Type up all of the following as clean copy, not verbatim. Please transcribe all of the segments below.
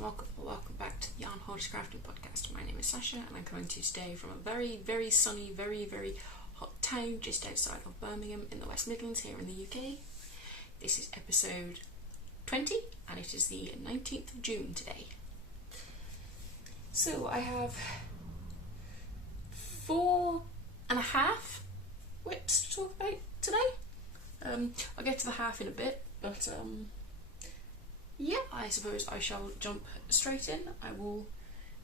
and welcome back to the Hoarder Crafting Podcast. My name is Sasha and I'm coming to you today from a very, very sunny, very, very hot town just outside of Birmingham in the West Midlands here in the UK. This is episode 20 and it is the 19th of June today. So I have 4.5 whips to talk about today. I'll get to the half in a bit, but yeah, I suppose I shall jump straight in. I will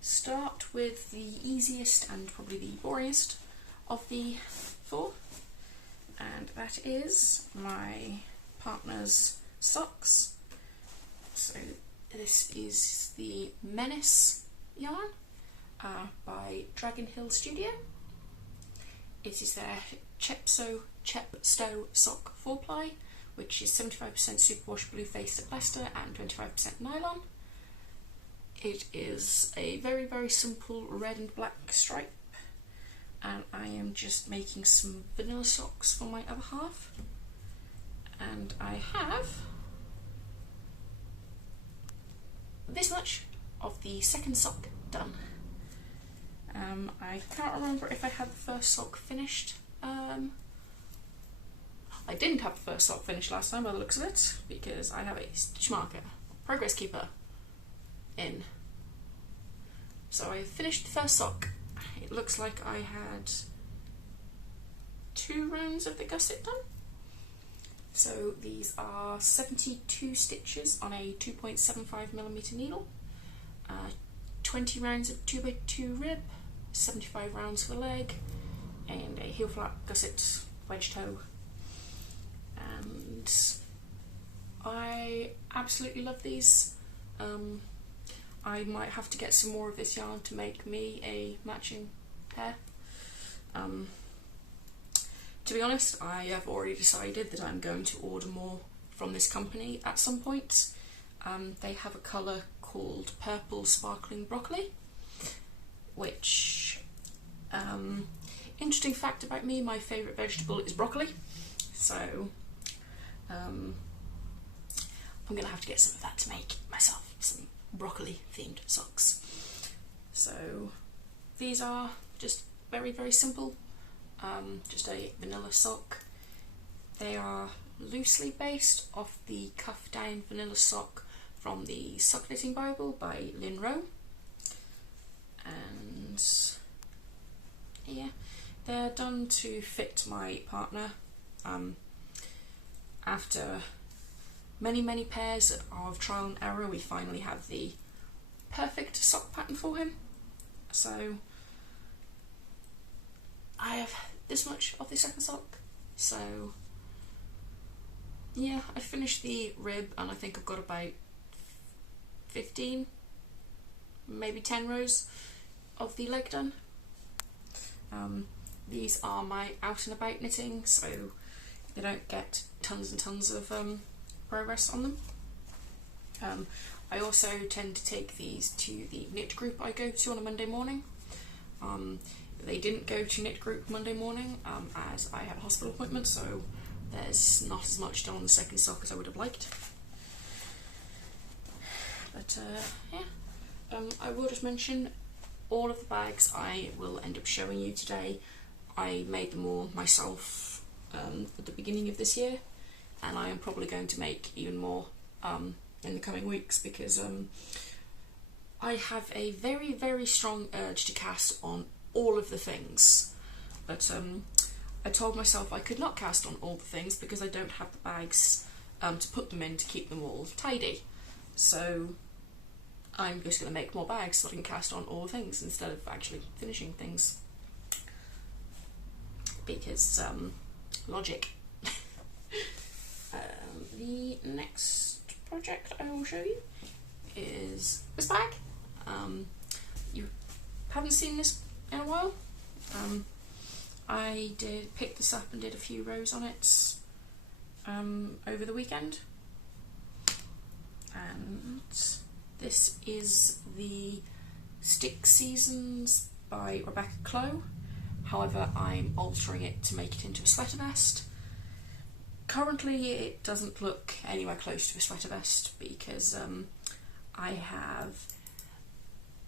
start with the easiest and probably the boringest of the four, and that is my partner's socks. So this is the Menace yarn by Dragon Hill Studio. It is their Chepstow sock 4-ply, which is 75% superwash blue faced plaster and 25% nylon. It is a very, very simple red and black stripe, and I am just making some vanilla socks for my other half. And I have this much of the second sock done. I can't remember if I had the first sock finished. I didn't have the first sock finished last time by the looks of it, because I have a stitch marker, progress keeper, in. So I finished the first sock. It looks like I had 2 rounds of the gusset done. So these are 72 stitches on a 2.75mm needle, 20 rounds of 2x2 rib, 75 rounds for the leg, and a heel flap gusset wedge toe. And I absolutely love these. I might have to get some more of this yarn to make me a matching pair. To be honest, I have already decided that I'm going to order more from this company at some point. They have a colour called Purple Sparkling Broccoli, which, interesting fact about me, my favourite vegetable is broccoli, so I'm going to have to get some of that to make myself some broccoli themed socks. So these are just very, very simple, just a vanilla sock. They are loosely based off the cuff down vanilla sock from the Sock Knitting Bible by Lynne Rowe, and yeah, they're done to fit my partner. After many pairs of trial and error, we finally have the perfect sock pattern for him. So I have this much of the second sock. So yeah, I finished the rib and I think I've got about 15, maybe 10 rows of the leg done. These are my out and about knitting, so they don't get tons and tons of progress on them. I also tend to take these to the knit group I go to on a Monday morning. They didn't go to knit group Monday morning as I had a hospital appointment, so there's not as much done on the second sock as I would have liked. But yeah, I will just mention all of the bags I will end up showing you today. I made them all myself at the beginning of this year, and I am probably going to make even more in the coming weeks, because I have a very, very strong urge to cast on all of the things, but I told myself I could not cast on all the things because I don't have the bags to put them in to keep them all tidy. So I'm just going to make more bags so I can cast on all the things instead of actually finishing things, because logic. The next project I will show you is this bag. You haven't seen this in a while. I did pick this up and did a few rows on it over the weekend, and this is the Stick Seasons by Rebecca Clow. However, I'm altering it to make it into a sweater vest. Currently it doesn't look anywhere close to a sweater vest because I have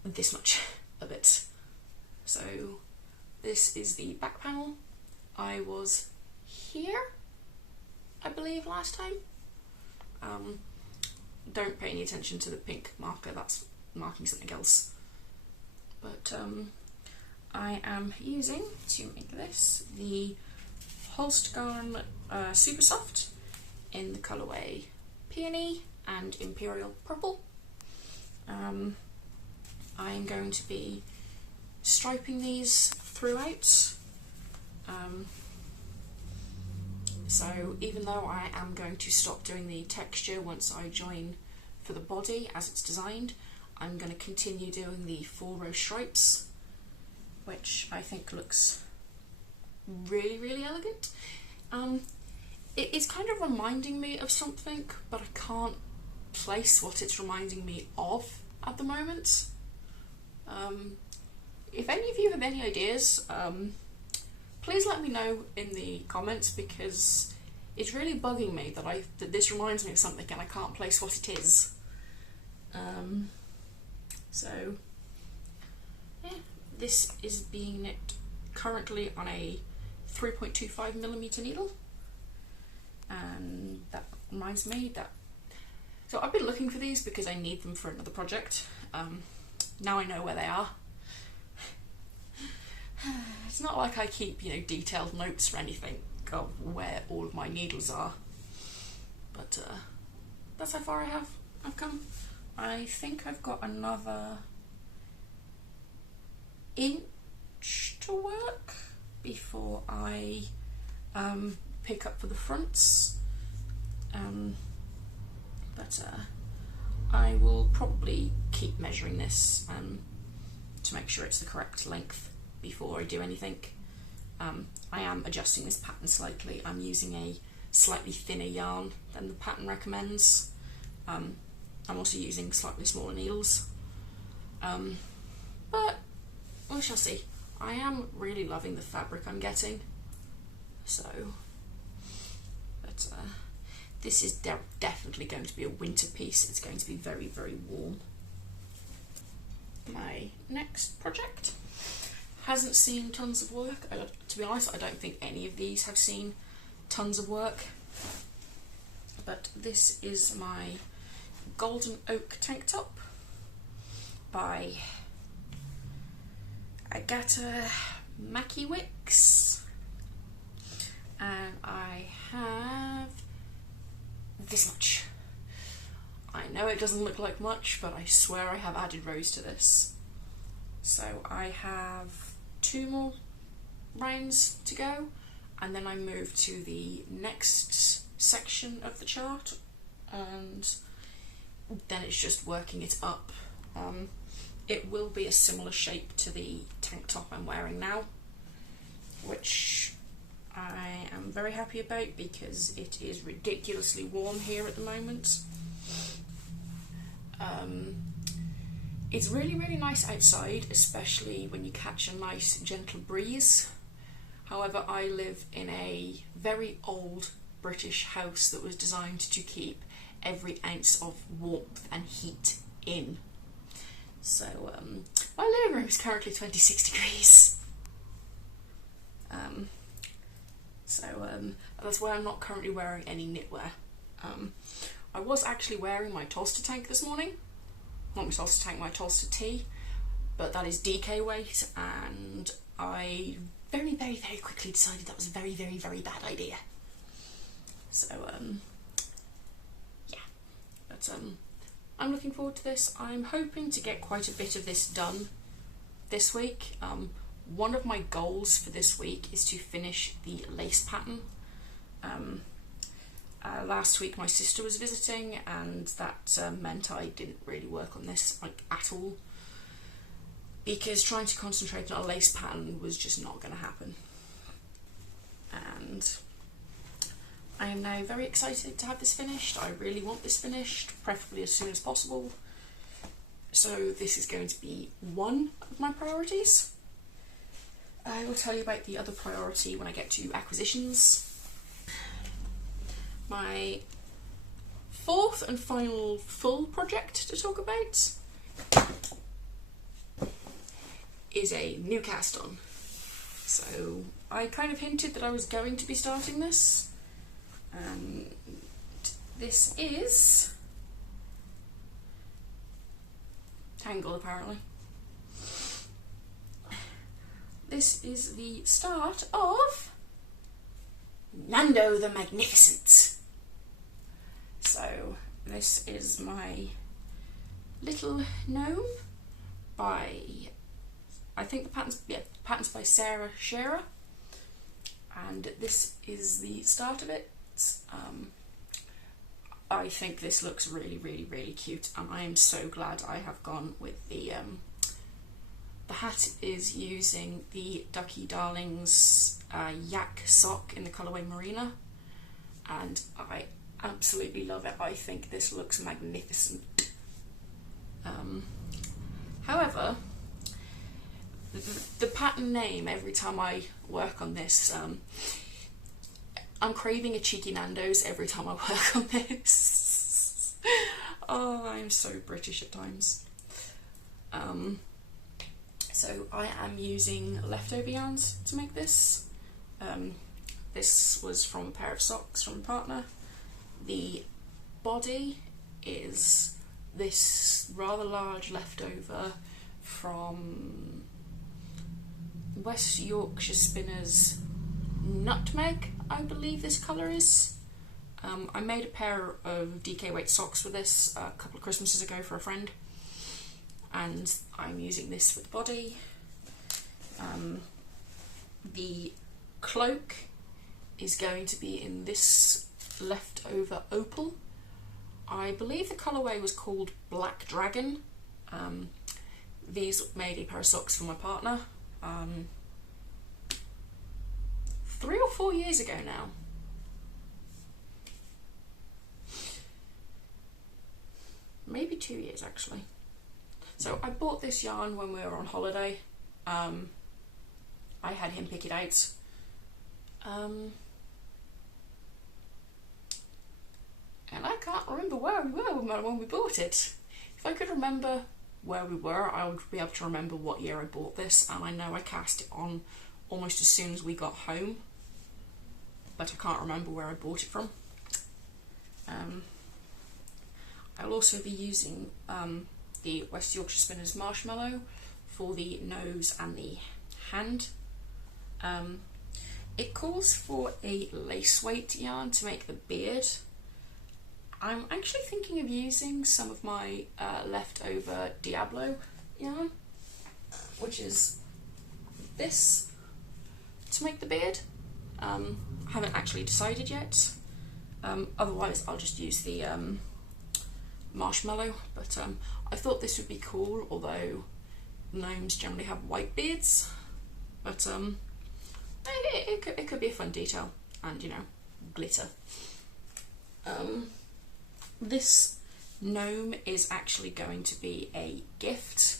this much of it. So this is the back panel. I was here, I believe, last time. Don't pay any attention to the pink marker, that's marking something else. But I am using, to make this, the Holstgarn Super Soft in the colourway Peony and Imperial Purple. I'm going to be striping these throughout. So even though I am going to stop doing the texture once I join for the body as it's designed, I'm going to continue doing the 4-row stripes, which I think looks really, really elegant. It is kind of reminding me of something, but I can't place what it's reminding me of at the moment. If any of you have any ideas, please let me know in the comments, because it's really bugging me that this reminds me of something and I can't place what it is. So yeah, this is being knit currently on a 3.25mm needle, and that reminds me that, so I've been looking for these because I need them for another project. Now I know where they are. It's not like I keep, you know, detailed notes or anything of where all of my needles are, but that's how far I've come. I think I've got another inch to work before I pick up for the fronts, but I will probably keep measuring this to make sure it's the correct length before I do anything. I am adjusting this pattern slightly. I'm using a slightly thinner yarn than the pattern recommends. I'm also using slightly smaller needles, but we shall see. I am really loving the fabric I'm getting, so, but this is definitely going to be a winter piece. It's going to be very, very warm. My next project hasn't seen tons of work. To be honest, I don't think any of these have seen tons of work, but this is my Golden Oak tank top by Agatha Makiewicz, and I have this much. I know it doesn't look like much, but I swear I have added rows to this. So I have 2 more rounds to go, and then I move to the next section of the chart, and then it's just working it up. It will be a similar shape to the tank top I'm wearing now, which I am very happy about because it is ridiculously warm here at the moment. It's really, really nice outside, especially when you catch a nice gentle breeze. However, I live in a very old British house that was designed to keep every ounce of warmth and heat in. So my living room is currently 26 degrees. That's why I'm not currently wearing any knitwear. I was actually wearing my Tolster tank this morning. Not my Tolster tank, my Tolster tee, but that is DK weight, and I very, very, very quickly decided that was a very, very, very bad idea. So yeah, but I'm looking forward to this. I'm hoping to get quite a bit of this done this week. One of my goals for this week is to finish the lace pattern. Last week my sister was visiting, and that meant I didn't really work on this like at all, because trying to concentrate on a lace pattern was just not going to happen. And I am now very excited to have this finished. I really want this finished, preferably as soon as possible. So this is going to be one of my priorities. I will tell you about the other priority when I get to acquisitions. My fourth and final full project to talk about is a new cast on. So I kind of hinted that I was going to be starting this, and this is Tangle, apparently. This is the start of Nando the Magnificent. So this is my little gnome by, I think the pattern's by Sarah Scherer, and this is the start of it. I think this looks really, really, really cute, and I am so glad I have gone with the hat is using the Ducky Darlings yak sock in the colourway Marina, and I absolutely love it. I think this looks magnificent. However, the pattern name, every time I work on this, I'm craving a cheeky Nando's every time I work on this. Oh, I'm so British at times. So I am using leftover yarns to make this. This was from a pair of socks from a partner. The body is this rather large leftover from West Yorkshire Spinners Nutmeg, I believe this colour is. I made a pair of DK weight socks with this a couple of Christmases ago for a friend, and I'm using this for the body. The cloak is going to be in this leftover opal. I believe the colourway was called Black Dragon. These made a pair of socks for my partner 3 or 4 years ago now. Maybe 2 years actually. So I bought this yarn when we were on holiday. I had him pick it out. And I can't remember where we were when we bought it. If I could remember where we were, I would be able to remember what year I bought this, and I know I cast it on almost as soon as we got home, but I can't remember where I bought it from. I'll also be using the West Yorkshire Spinners Marshmallow for the nose and the hand. It calls for a lace weight yarn to make the beard. I'm actually thinking of using some of my leftover Diablo yarn, which is this, to make the beard. I haven't actually decided yet. Otherwise I'll just use the marshmallow, but I thought this would be cool, although gnomes generally have white beards, but it could be a fun detail, and you know, glitter. This gnome is actually going to be a gift.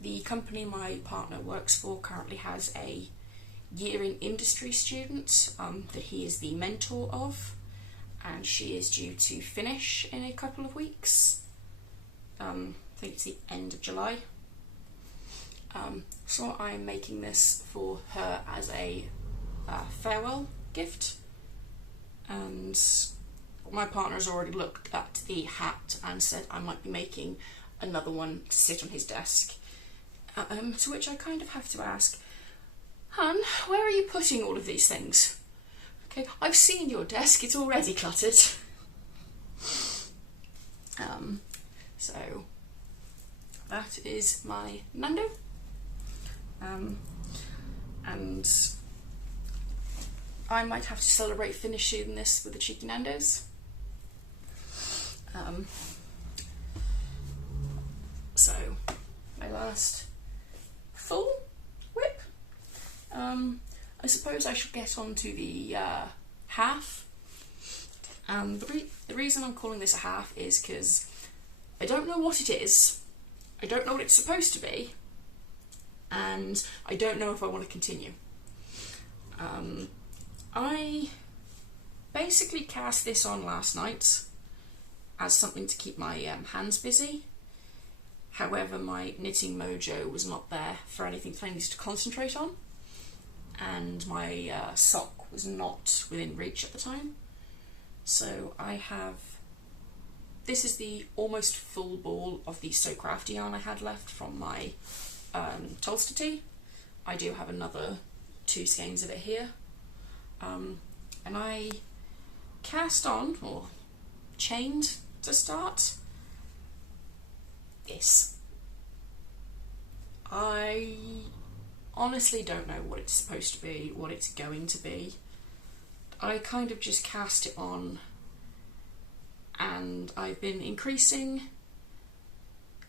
The company my partner works for currently has a year in industry student that he is the mentor of, and she is due to finish in a couple of weeks. I think it's the end of July. So I'm making this for her as a farewell gift, and my partner has already looked at the hat and said I might be making another one to sit on his desk. To which I kind of have to ask, Hun, where are you putting all of these things? Okay, I've seen your desk, it's already cluttered. So that is my Nando. And I might have to celebrate finishing this with the cheeky Nandos. So my last full whip. I suppose I should get on to the half. The reason I'm calling this a half is because I don't know what it is, I don't know what it's supposed to be, and I don't know if I want to continue. I basically cast this on last night as something to keep my hands busy. However, my knitting mojo was not there for anything that I needed to concentrate on, and my sock was not within reach at the time. So I have, this is the almost full ball of the So Crafty yarn I had left from my Tolster tea. I do have another 2 skeins of it here. And I cast on, or chained to start, this. I honestly don't know what it's supposed to be, what it's going to be. I kind of just cast it on, and I've been increasing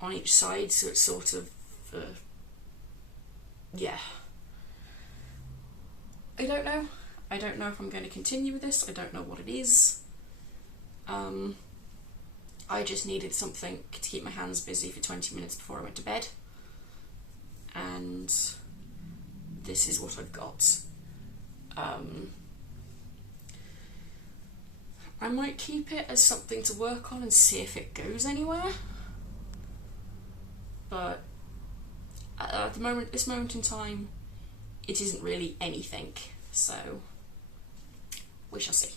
on each side, so it's sort of, yeah. I don't know. I don't know if I'm going to continue with this. I don't know what it is. I just needed something to keep my hands busy for 20 minutes before I went to bed. And this is what I've got. I might keep it as something to work on and see if it goes anywhere. But at the moment, this moment in time, it isn't really anything. So we shall see.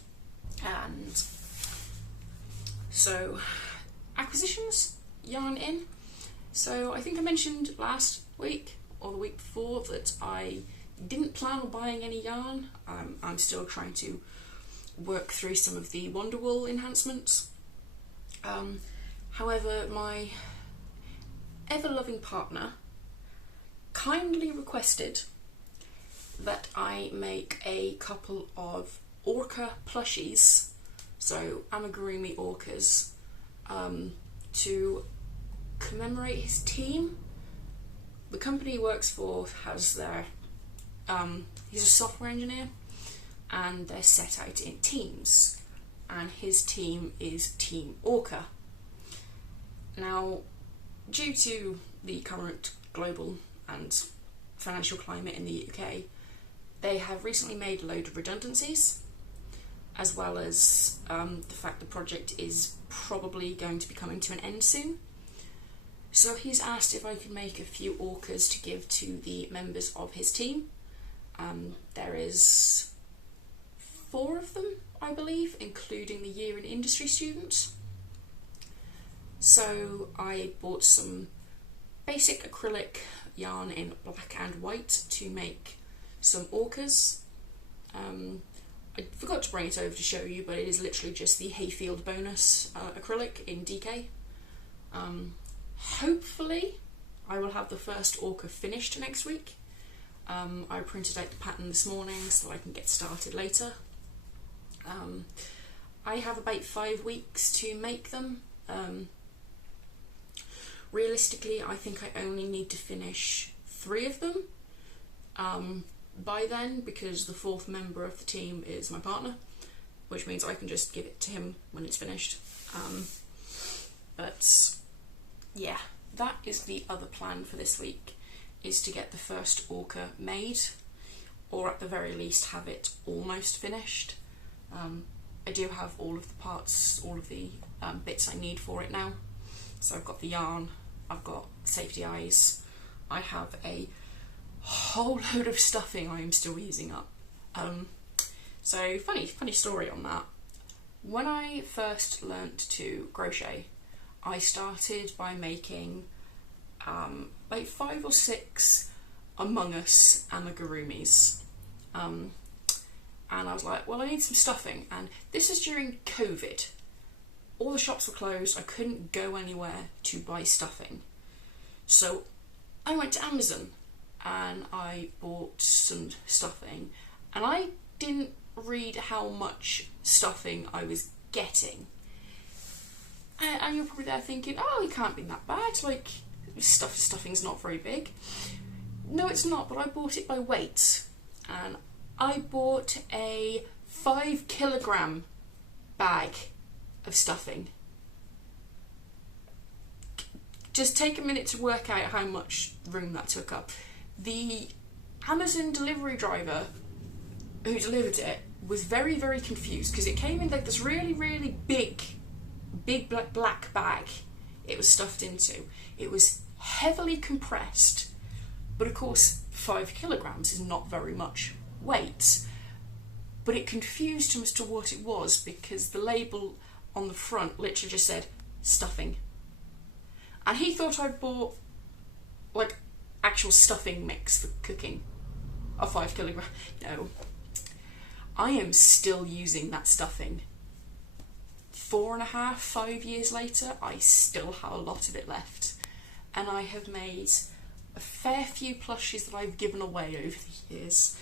And so acquisitions, yarn in. So I think I mentioned last week or the week before that I didn't plan on buying any yarn. I'm still trying to work through some of the Wonderwool enhancements. However, my ever-loving partner kindly requested that I make a couple of orca plushies, so amigurumi orcas, to commemorate his team. The company he works for has their, he's a software engineer, and they're set out in teams, and his team is Team Orca. Now, due to the current global and financial climate in the UK, they have recently made a load of redundancies, as well as the fact the project is probably going to be coming to an end soon. So he's asked if I could make a few orcas to give to the members of his team. There is 4 of them, I believe, including the year in industry students. So I bought some basic acrylic yarn in black and white to make some orcas. I forgot to bring it over to show you, but it is literally just the Hayfield bonus acrylic in DK. Hopefully I will have the first orca finished next week. I printed out the pattern this morning so I can get started later. I have about 5 weeks to make them. Realistically, I think I only need to finish 3 of them by then, because the 4th member of the team is my partner, which means I can just give it to him when it's finished. But yeah, that is the other plan for this week, is to get the first orca made, or at the very least have it almost finished. I do have all of the parts, all of the bits I need for it now. So I've got the yarn, I've got safety eyes, I have a whole load of stuffing I am still using up. So funny story on that. When I first learnt to crochet, I started by making like 5 or 6 Among Us amigurumis. And I was like, well, I need some stuffing, and this is during COVID. All the shops were closed, I couldn't go anywhere to buy stuffing. So I went to Amazon and I bought some stuffing, and I didn't read how much stuffing I was getting. And you're probably there thinking, oh, it can't be that bad, like, stuffing's not very big. No, it's not, but I bought it by weight, and I bought a 5 kilogram bag of stuffing. Just take a minute to work out how much room that took up. The Amazon delivery driver who delivered it was very, very confused because it came in like this really, really big black bag it was stuffed into. It was heavily compressed, but of course 5 kilograms is not very much weight. But it confused him as to what it was because the label on the front literally just said stuffing. And he thought I'd bought like actual stuffing mix for cooking of 5 kilograms. No. I am still using that stuffing. 4.5, 5 years later, I still have a lot of it left. And I have made a fair few plushies that I've given away over the years.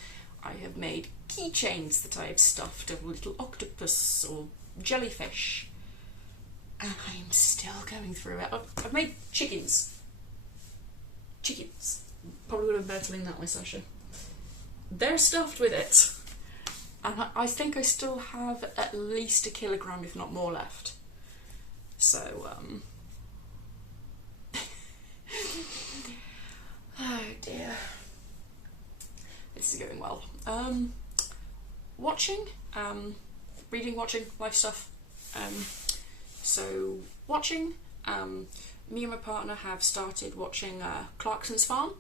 I have made keychains that I have stuffed of a little octopus or jellyfish. And I'm still going through it. I've made chickens. Chickens. Probably would have better than that way, Sasha. They're stuffed with it. And I think I still have at least 1 kilogram, if not more, left. So, oh dear. This is going well. Watching, reading, watching, life stuff. So, watching, me and my partner have started watching Clarkson's Farm.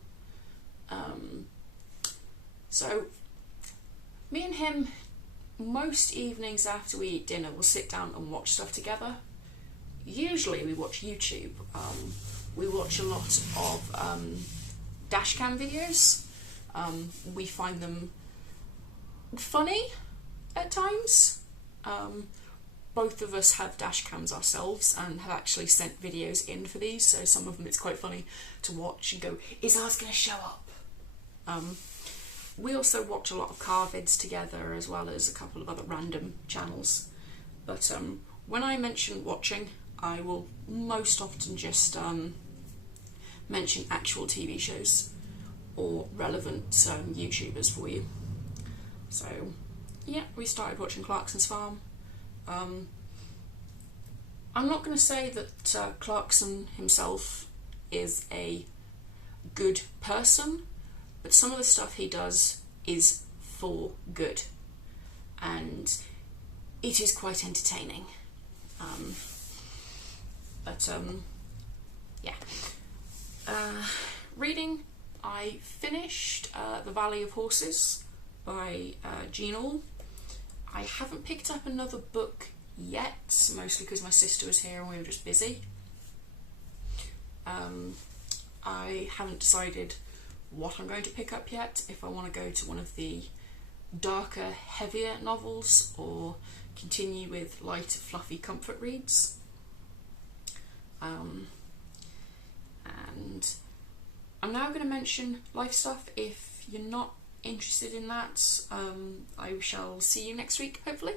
So, me and him, most evenings after we eat dinner, we'll sit down and watch stuff together. Usually we watch YouTube. We watch a lot of dashcam videos. We find them funny at times. Both of us have dashcams ourselves and have actually sent videos in for these, so some of them it's quite funny to watch and go, is ours going to show up? We also watch a lot of car vids together, as well as a couple of other random channels. But when I mention watching, I will most often just mention actual TV shows or relevant YouTubers for you. So yeah, we started watching Clarkson's Farm. I'm not going to say that Clarkson himself is a good person, but some of the stuff he does is for good, and it is quite entertaining. Yeah. Reading, I finished The Valley of Horses by Jean Auel. I haven't picked up another book yet, mostly because my sister was here and we were just busy. I haven't decided what I'm going to pick up yet, if I want to go to one of the darker, heavier novels or continue with light, fluffy comfort reads. And I'm now going to mention life stuff. If you're not interested in that, I shall see you next week, hopefully.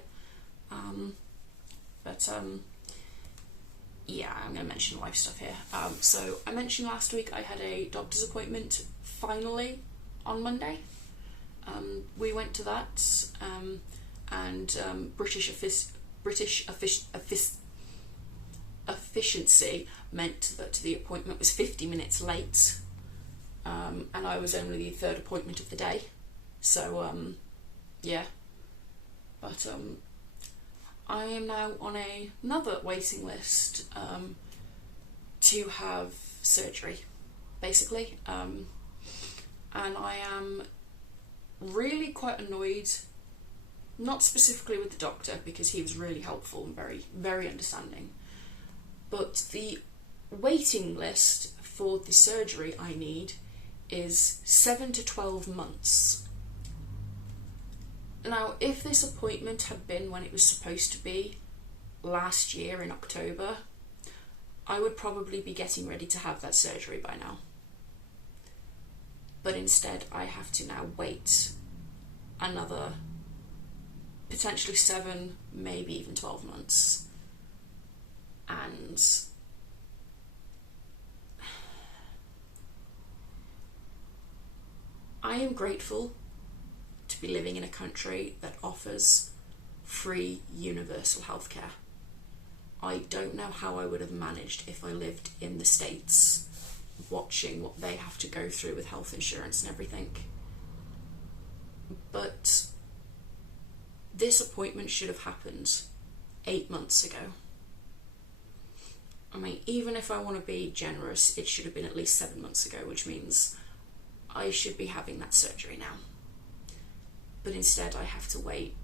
Yeah, I'm going to mention life stuff here. So I mentioned last week I had a doctor's appointment finally on Monday. We went to that, and British efficiency meant that the appointment was 50 minutes late, and I was only the third appointment of the day. So yeah, but I am now on another waiting list to have surgery, basically, and I am really quite annoyed, not specifically with the doctor because he was really helpful and very, very understanding, but the waiting list for the surgery I need is 7 to 12 months. Now, if this appointment had been when it was supposed to be last year in October, I would probably be getting ready to have that surgery by now. But instead, I have to now wait another potentially 7, maybe even 12 months. And I am grateful to be living in a country that offers free universal healthcare. I don't know how I would have managed if I lived in the States, watching what they have to go through with health insurance and everything. But This appointment should have happened 8 months ago. I mean, even if I want to be generous, it should have been at least 7 months ago, which means I should be having that surgery now. But instead I have to wait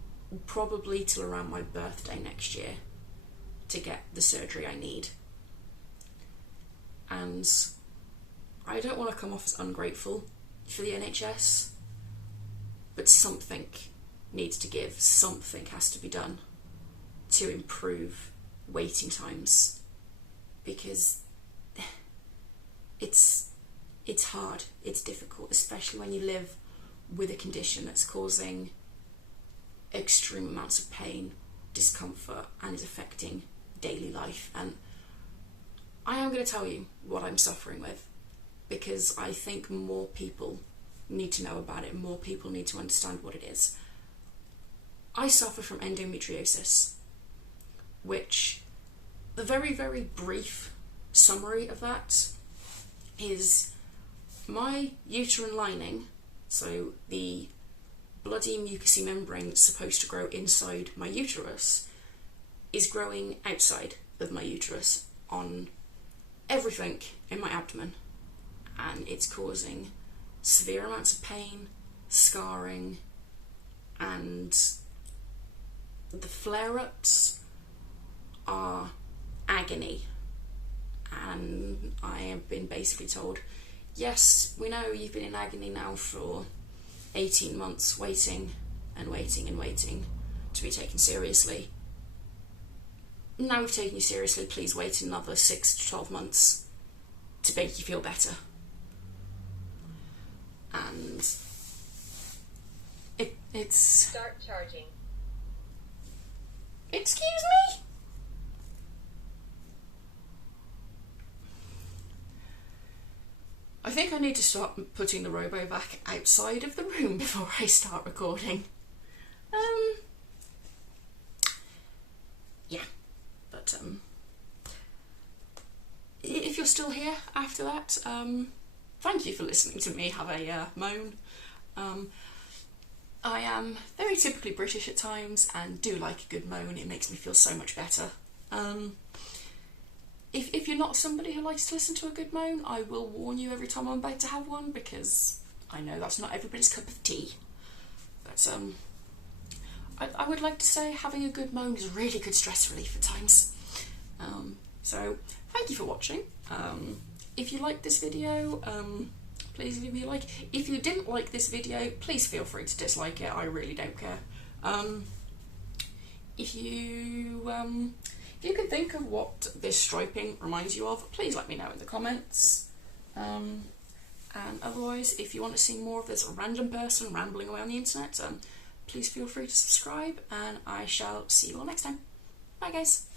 probably till around my birthday next year to get the surgery I need. And I don't want to come off as ungrateful for the NHS, but something needs to give, something has to be done to improve waiting times, because it's hard, it's difficult, especially when you live with a condition that's causing extreme amounts of pain, discomfort, and is affecting daily life. And I am going to tell you what I'm suffering with, because I think more people need to know about it, more people need to understand what it is. I suffer from endometriosis, which the very, very brief summary of that is my uterine lining, so the bloody mucousy membrane that's supposed to grow inside my uterus, is growing outside of my uterus on everything in my abdomen, and it's causing severe amounts of pain, scarring, and the flare-ups are agony. And I have been basically told, yes, we know you've been in agony now for 18 months, waiting and waiting and waiting to be taken seriously. Now we've taken you seriously, please wait another 6 to 12 months to make you feel better. And it's... Start charging. Excuse me? I think I need to start putting the Rowe back outside of the room before I start recording. Yeah, but if you're still here after that, thank you for listening to me have a moan. I am very typically British at times and do like a good moan. It makes me feel so much better. If you're not somebody who likes to listen to a good moan, I will warn you every time I'm about to have one, because I know that's not everybody's cup of tea. But I would like to say having a good moan is really good stress relief at times. So thank you for watching. If you liked this video, please leave me a like. If you didn't like this video, please feel free to dislike it. I really don't care. If you can think of what this striping reminds you of, please let me know in the comments. And otherwise, if you want to see more of this random person rambling away on the internet, please feel free to subscribe, and I shall see you all next time. Bye guys.